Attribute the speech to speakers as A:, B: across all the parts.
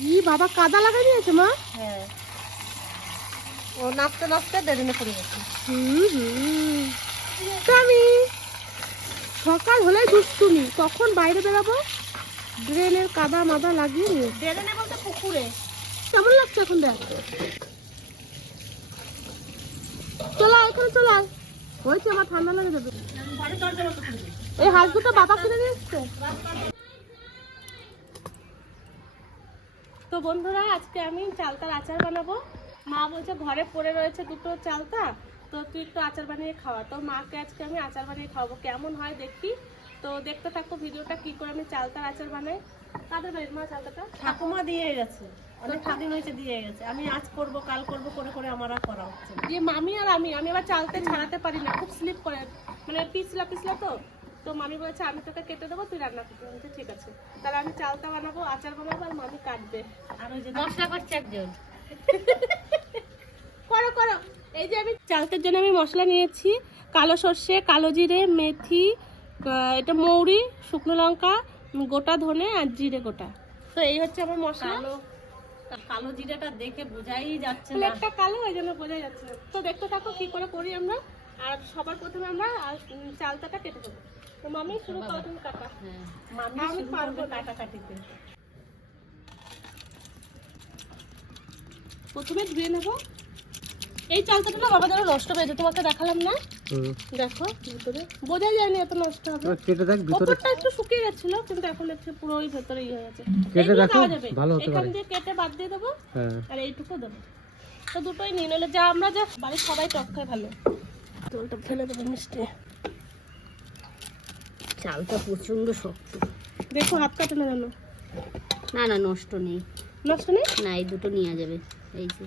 A: ই বাবা কাদা লাগাই দিয়েছে মা।
B: হ্যাঁ। ও নাচতে নাচতে দেদিনে পড়ে গেছে।
A: হুম হুম। আমি সকাল হলে দুষ্টুমি কখন বাইরে বেরাবো? ড্রেনের কাদা মাদা লাগিয়ে নিয়ে।
B: ড্রেনে বলতে পুকুরে।
A: কেমন লাগছে এখন দেখ? চলা এখানে চলা হয়েছে আমার ঠান্ডা লাগে যাবে। এই হাত দুটো বাবা কিনে নিয়ে এসছে। তো বন্ধুরা আজকে আমি চালতার আচার বানাবো। মা বলছে ঘরে পড়ে রয়েছে দুটো চালতা তো তুই একটু আচার বানিয়ে খাওয়া। তো মাকে আজকে আমি আচার বানিয়ে খাওয়াবো কেমন হয় দেখি। তো দেখতে থাকো ভিডিওটা কি করে আমি চালতার আচার বানাই। কাদের বাড়ির মা চালতাটা?
B: ঠাকুমা দিয়ে গেছে। অনেক দিন হয়েছে দিয়ে গেছে। আমি আজ করব কাল করব করে করে আমার আর করা হচ্ছে না।
A: যে মামি আর আমি আমি আবার চালতে ছাড়াতে পারি না খুব স্লিপ করে। মানে পিছলা পিছলা তো। তো মামি বলেছে আমি তোকে কেটে দেবো তুই রান্না করতে বলছে ঠিক আছে। তাহলে আমি চালটা বানাবো আচার বানাবো আর মামি কাটবে।
B: আর ওই যে মশলা করছে একজন।
A: করো করো। এই যে আমি চালতের জন্য আমি মশলা নিয়েছি কালো সর্ষে কালো জিরে মেথি এটা মৌরি শুকনো লঙ্কা গোটা ধনে আর জিরে গোটা। তো এই হচ্ছে আমার মশলা।
B: কালো কালো জিরাটা দেখে বোঝাই যাচ্ছে না।
A: প্লেটটা কালো ওই জন্য বোঝাই যাচ্ছে না। তো দেখতে থাকো কি করে করি আমরা। আর সবার প্রথমে আমরা চালতাটা কেটে দেবো। মামি শুরু করো তুমি কাটা
B: মামি
A: আমি পারব
B: করবে
A: না।
B: কাটাকাটিতে
A: প্রথমে ধুয়ে নেব। এই চালতাটা না বাবা ধরো নষ্ট হয়েছে তোমাকে দেখালাম না। দেখো ভিতরে। বোঝা যায়নি এত নষ্ট হবে।
C: কেটে দেখ
A: ওপরটা একটু শুকিয়ে গেছিল কিন্তু এখন পুরো ওই ভেতরে ইয়ে হয়ে গেছে।
C: কেটে দেখো, ভালো হতে
A: এখান দিয়ে কেটে বাদ দিয়ে দেবো
C: হ্যাঁ।
A: আর এইটুকু দেবো। তো দুটোই নিয়ে নিলে যা আমরা যা বাড়ির সবাই টক খায় ভালো। তোলটা ফেলে দেবো মিষ্টি।
B: চালটা প্রচণ্ড শক্ত।
A: দেখো হাত কাটে না জানো
B: না না নষ্ট নেই।
A: নষ্ট নেই?
B: না এই দুটো নেওয়া যাবে এই যে।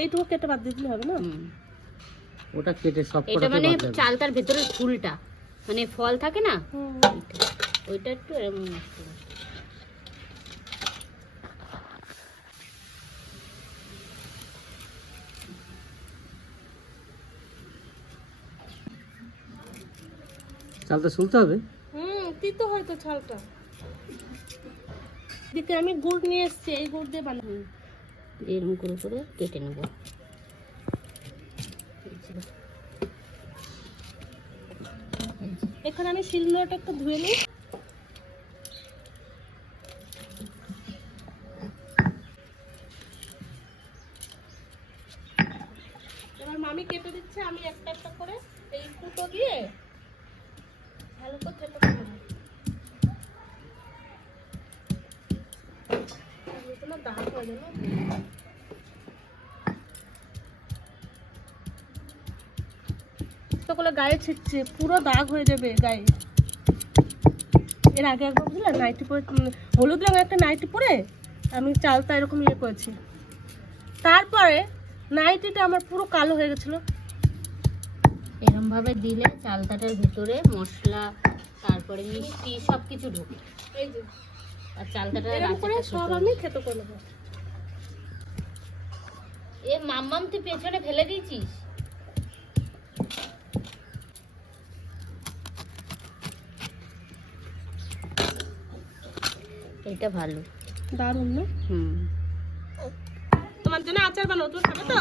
A: এইটুকু কেটে বাদ দিয়ে দিলে হবে না?
C: ওটা কেটে সব
B: এটা মানে চালটার ভেতরের ফুলটা মানে ফল থাকে না। ওইটা একটু এরকম
C: চালটা শুলতে হবে?
A: হুম, তিতো হয়তো ছালটা। দিকে আমি গুড় নিয়ে এসেছি, এই গুড় দিয়ে বানাবো।
B: এরকম করে করে কেটে নেব।
A: এখানে আমি শিলনোড়াটা একটু ধুয়ে নিই। এবার মামি কেটে দিচ্ছে, আমি একটা একটা করে এই ফুটো দিয়ে ভালো করে থেতো করে নেব। তাহলে তো না গায়ে ছিটছে, পুরো দাগ হয়ে যাবে গায়ে। এর আগে একবার বুঝলে নাইটি পরে হলুদ রঙের একটা নাইটি পরে আমি চালটা এরকম ইয়ে করেছি। তারপরে নাইটিটা আমার পুরো কালো হয়ে গেছিল।
B: এরকম ভাবে দিলে চালতাটার ভিতরে মশলা তারপরে মিষ্টি সব কিছু ঢোকে আর চালটাটা
A: এরকম সব আমি খেতে করে
B: এ মাম্মাম তুই পেছনে ফেলে দিয়েছিস? এটা ভালো।
A: দারুণ না?
B: হুম।
A: তোমার জন্য আচার বানাও তুমি খাবে তো?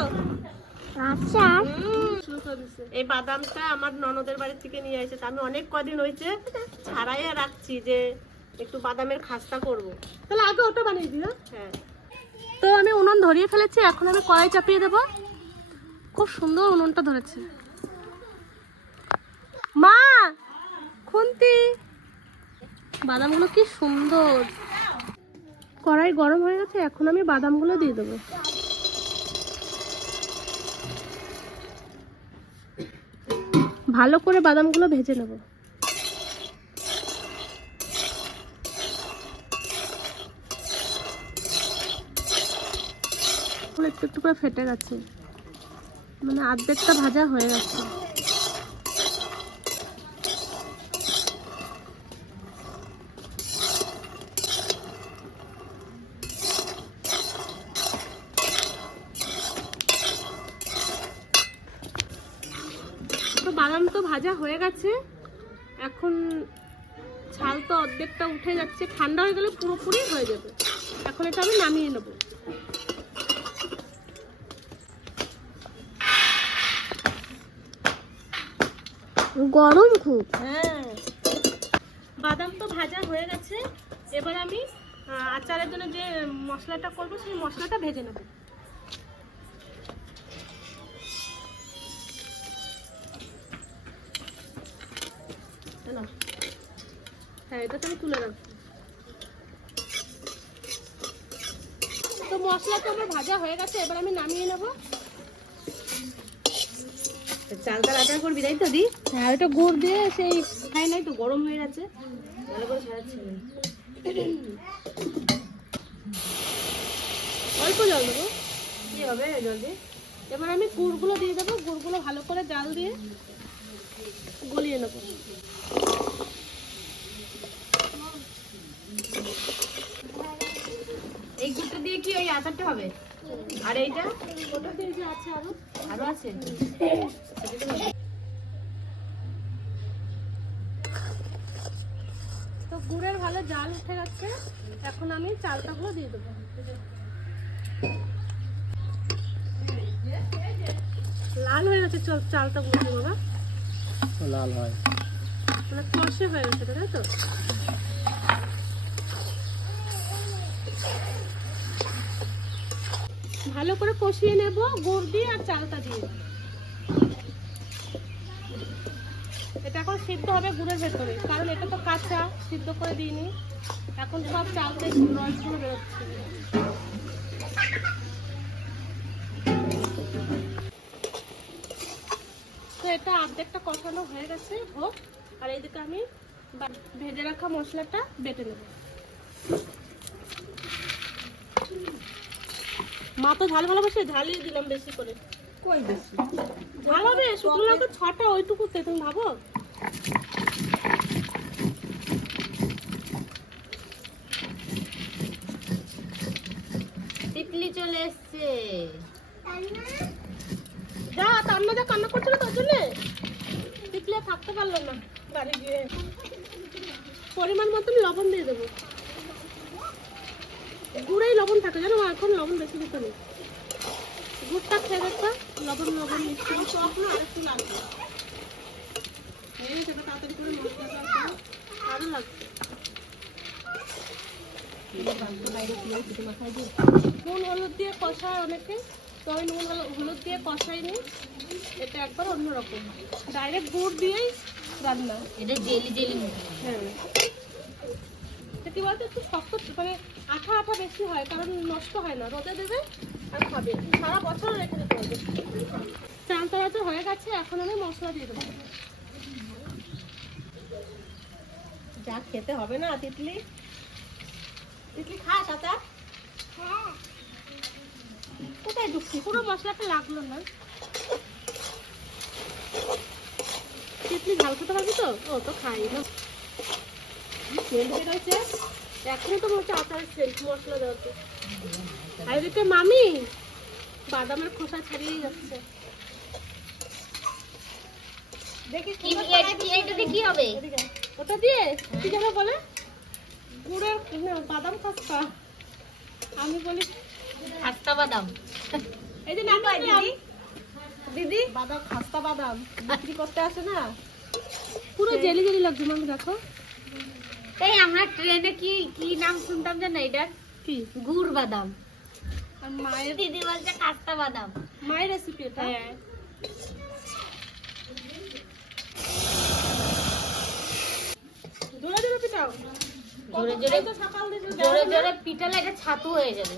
A: এই বাদামটা আমার ননদের বাড়ি থেকে নিয়ে এসেছে। আমি অনেক কদিন হয়েছে ছাড়াইয়া রাখছি যে একটু বাদামের খাস্তা করব। তাহলে আগে ওটা বানিয়ে দিও। হ্যাঁ। তো আমি উনুন ধরিয়ে ফেলেছি এখন আমি কড়াই চাপিয়ে দেবো। খুব সুন্দর উনুনটা ধরেছে। মা! খুন্তি! বাদামগুলো কি সুন্দর। কড়াই গরম হয়ে গেছে এখন আমি বাদামগুলো দিয়ে দেবো। ভালো করে বাদামগুলো ভেজে নেব। একটু একটু করে ফেটে গেছে। মানে আর্ধেকটা ভাজা হয়ে গেছে তো বাদাম তো ভাজা হয়ে গেছে। এখন ছাল তো অর্ধেকটা উঠে যাচ্ছে। ঠান্ডা হয়ে গেলে পুরোপুরি হয়ে যাবে। এখন এটা আমি নামিয়ে নেব।
D: গরম খুব।
A: হ্যাঁ। বাদাম তো ভাজা হয়ে গেছে। এবার আমি আচারের জন্য যে মশলাটা করব সেই মশলাটা ভেজে নেব। হ্যাঁ এটা তো আমি তুলে রাখব। তো মশলা তো আমার ভাজা হয়ে গেছে এবার আমি নামিয়ে নেব। চালটার আচার করবি তাই তো দি? হ্যাঁ ওটা গুড় দিয়ে সেই খাই নাই তো গরম হয়ে গেছে। ভালো করে ছাড়াচ্ছি। অল্প জল দেবো। কি হবে জল দিয়ে? এবার আমি গুড়গুলো দিয়ে দেবো। গুড়গুলো ভালো করে জাল দিয়ে গলিয়ে নেব
B: এই ওই আচারটা হবে? আর এইটা?
A: ওটা দিয়ে যে আছে
B: আরও আছে?
A: তো গুড়ের ভালো জাল উঠে গেছে। এখন আমি চালটাগুলো দিয়ে দেবো। লাল হয়ে গেছে চল চালটা বুঝতে বাবা।
C: লাল হয়।
A: মানে কষে হয়ে গেছে তাই তো? ভালো করে কষিয়ে নেব, গুড় দিয়ে আর চালটা দিয়ে এটা এখন সিদ্ধ হবে গুড়ের ভেতরে, কারণ এটা তো কাঁচা, সিদ্ধ করে দিইনি। এখন সব চালতে রসগুলো বেরোচ্ছে। তো এটা অর্ধেকটা কষানো হয়ে গেছে, হোক। আর এইদিকে আমি ভেজে রাখা মশলাটা বেটে নেব। মা তো ঝাল ভালোবাসে ঝালই দিলাম বেশি করে।
B: কই বেশি?
A: ঝাল হবে শুকনো লঙ্কা ছটা ওইটুকুতে তুমি ভাবো?
B: তিতলি চলে এসছে।
A: যা কান্না যা কান্না করছিল তোর জন্য। আর থাকতে পারল না। বাড়ি গিয়ে। পরিমাণ মতন লবণ দিয়ে দেবো। গুড়েই লবণ থাকে জানো মা, এখন লবণ বেশি দিতে নেই। গুড়টা খেয়ে দেখবা লবণ লবণ মিষ্টি টক না লাগবে। সেটা তাড়াতাড়ি করে। আরও লাগবে। নুন হলুদ দিয়ে কষায় অনেকে তো আমি নুন হলুদ হলুদ দিয়ে কষাইনি এটা একবার অন্যরকম। ডাইরেক্ট গুড় দিয়েই রান্না।
B: এটা জেলি জেলি মতো
A: হ্যাঁ। কি বলতো? একটু শক্ত মানে আঠা আঠা বেশি হয়, কারণ নষ্ট হয় না। রোদে দেবে আর খাবে। সারা বছর রেখে দিতে হবে চাল তো হয়ে গেছে, এখন আমি মশলা দিয়ে দেবো। যা খেতে হবে না, তিতলি? তিতলি খাস আচার কোথায় ঢুকছি? পুরো মশলাটা লাগল না। তিতলি ঝাল খেতে পারবি তো? ও, তো খাই। না বেরোচ্ছে এখনই তো মনে আচারের সেন্ট মশলা দেওয়াতে আর এদিকে মামি বাদামের খোসা ছাড়িয়ে যাচ্ছে। ওটা দিয়ে কি বলে? গুড়ের বাদাম খাস্তা। আমি বলি
B: খাস্তা বাদাম।
A: এই যে নাম দিদি? বাদাম খাস্তা বাদাম। বিক্রি করতে আসে না? পুরো জেলি জেলি লাগছে মামি দেখো।
B: এই আমরা ট্রেনে কি কি নাম শুনতাম জানো এটার
A: কি?
B: গুড় বাদাম।
A: মায়ের
B: দিদি বলছে খাস্তা বাদাম।
A: মায়ের রেসিপি এটা? জোরে জোরে পিটাও।
B: জোরে জোরে
A: তো সকাল দিকে
B: জোরে জোরে পিটালে এটা ছাতু হয়ে যাবে।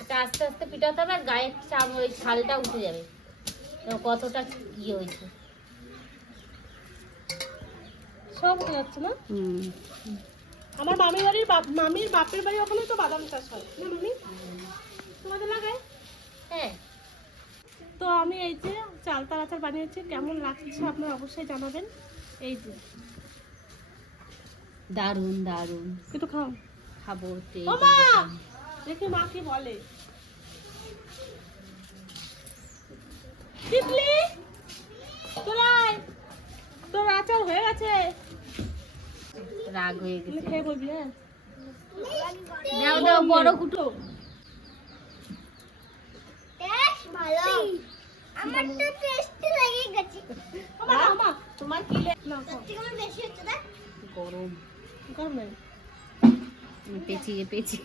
B: এটা আস্তে আস্তে পিটাতে হবে আর গায়ের চাম ওই ছালটা উঠে যাবে। কতটা ইয়ে হয়েছে।
A: সব হয়ে যাচ্ছে না? আমার মামির বাড়ির বাপ- মামির বাপের বাড়ি ওখানে তো বাদাম চাষ হয় না মামি? তোমাদের লাগায়?
B: হ্যাঁ।
A: তো আমি এই যে চালতার আচার বানিয়েছি কেমন লাগছে আপনারা অবশ্যই জানাবেন। এই যে।
B: দারুণ দারুণ
A: একটু খাও।
B: খাব
A: মা! দেখি মা কি বলে। তিতলি! তোর আয়। তোর আচার হয়ে গেছে।
B: রাগ হয়ে গেছে।
A: খেয়ে বলবি হ্যাঁ?
B: দাও দাও বড় কুটো
D: ভালো। আমার তো টেস্টি লেগে গেছে।
A: হ্যাঁ? তোমার কি লে-
D: আমার বেশি হচ্ছে না
B: গরম।
A: গরম?
B: পেঁচিয়ে পেঁচিয়ে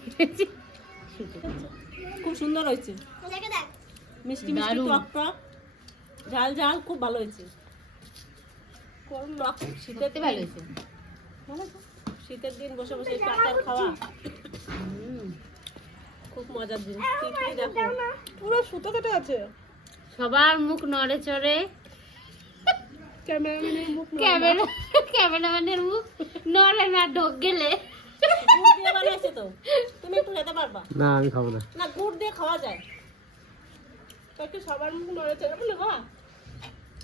A: খুব সুন্দর হয়েছে।
D: দেখে দেখ।
A: মিষ্টি মিষ্টি টক টক। ঝাল ঝাল খুব ভালো হয়েছে।
B: ভালো হয়েছে।
A: শীতের দিন বসে বসে খাওয়া। খুব মজার জিনিস। দেখো? পুরো সুতো কেটে আছে।
B: সবার মুখ নড়ে চড়ে।
A: ক্যামেরাম্যানের মুখ
B: ক্যামেরা ক্যামেরাম্যানের মুখ নড়ে না ঢোক গেলে।
A: গুড় দিয়ে বানিয়েছে তো। তুমি একটু খেতে পারবা।
C: না আমি খাব না।
A: না গুড় দিয়ে খাওয়া যায়। একটু সবার মুখ নড়ে চড়ে। বলে বা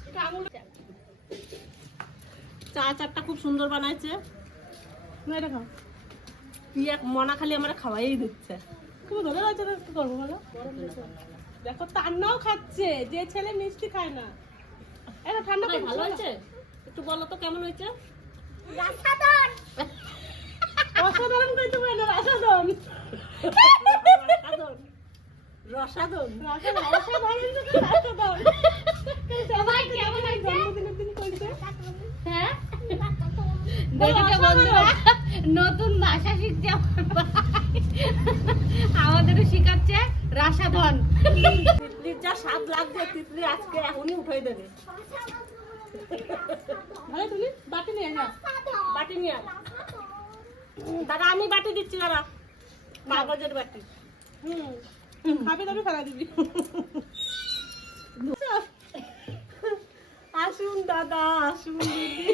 A: এটা আঙুল চা চারটা খুব সুন্দর বানাইছে। না এটা খাও। তুই এক মনা খালি আমার খাওয়াই দিচ্ছে। তুমি ধরে আছে না কি করব বলো? দেখো তান্নাও খাচ্ছে যে ছেলে মিষ্টি খায় না। এটা ঠান্ডা খুব ভালো হয়েছে? একটু বলো তো কেমন হয়েছে?
D: রাসাদন
A: অসাধারণ কইতে পারে না রাসাদন রসাদন রসাদন অসাধারণ রাসাদন
B: সবাই কেমন হয়েছে
A: জন্মদিনের দিন কইছে
B: হ্যাঁ দেখেছ বন্ধুরা নতুন ভাষা শিখছে আমার আমাদেরও শিখাচ্ছে রাসাধন।
A: তিতলির যা স্বাদ লাগবে তিতলি আজকে এখনই উঠাই দেবে। ভালো তুমি বাটি নিয়ে না বাটি নিয়ে দাদা আমি বাটি দিচ্ছি দাদা। কাগজের বাটি। হুম খাবি তবে ফেলা দিবি। আসুন দাদা আসুন। দিদি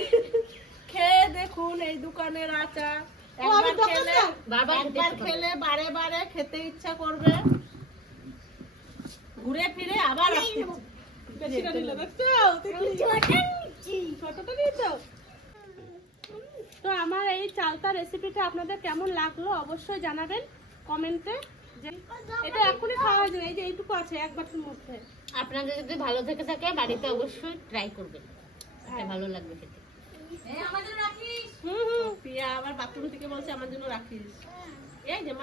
A: খেয়ে দেখুন এই দোকানের আচার। একবার খেলে বারে বারে খেতে ইচ্ছা করবে। ঘুরে ফিরে আবার? তো আমার এই চালতা রেসিপিটা আপনাদের কেমন লাগল অবশ্যই জানাবেন কমেন্টে। এটা এখনই খাওয়া যায় এই যে এইটুকু আছে এক বাটির মধ্যে।
B: আপনাদের যদি ভালো থেকে থাকে বাড়িতে অবশ্যই ট্রাই করবেন। ভালো লাগবে খেতে।
A: হুম হুম। প্রিয়া আবার বাথরুম থেকে বলছে আমার জন্য রাখিস। এই যে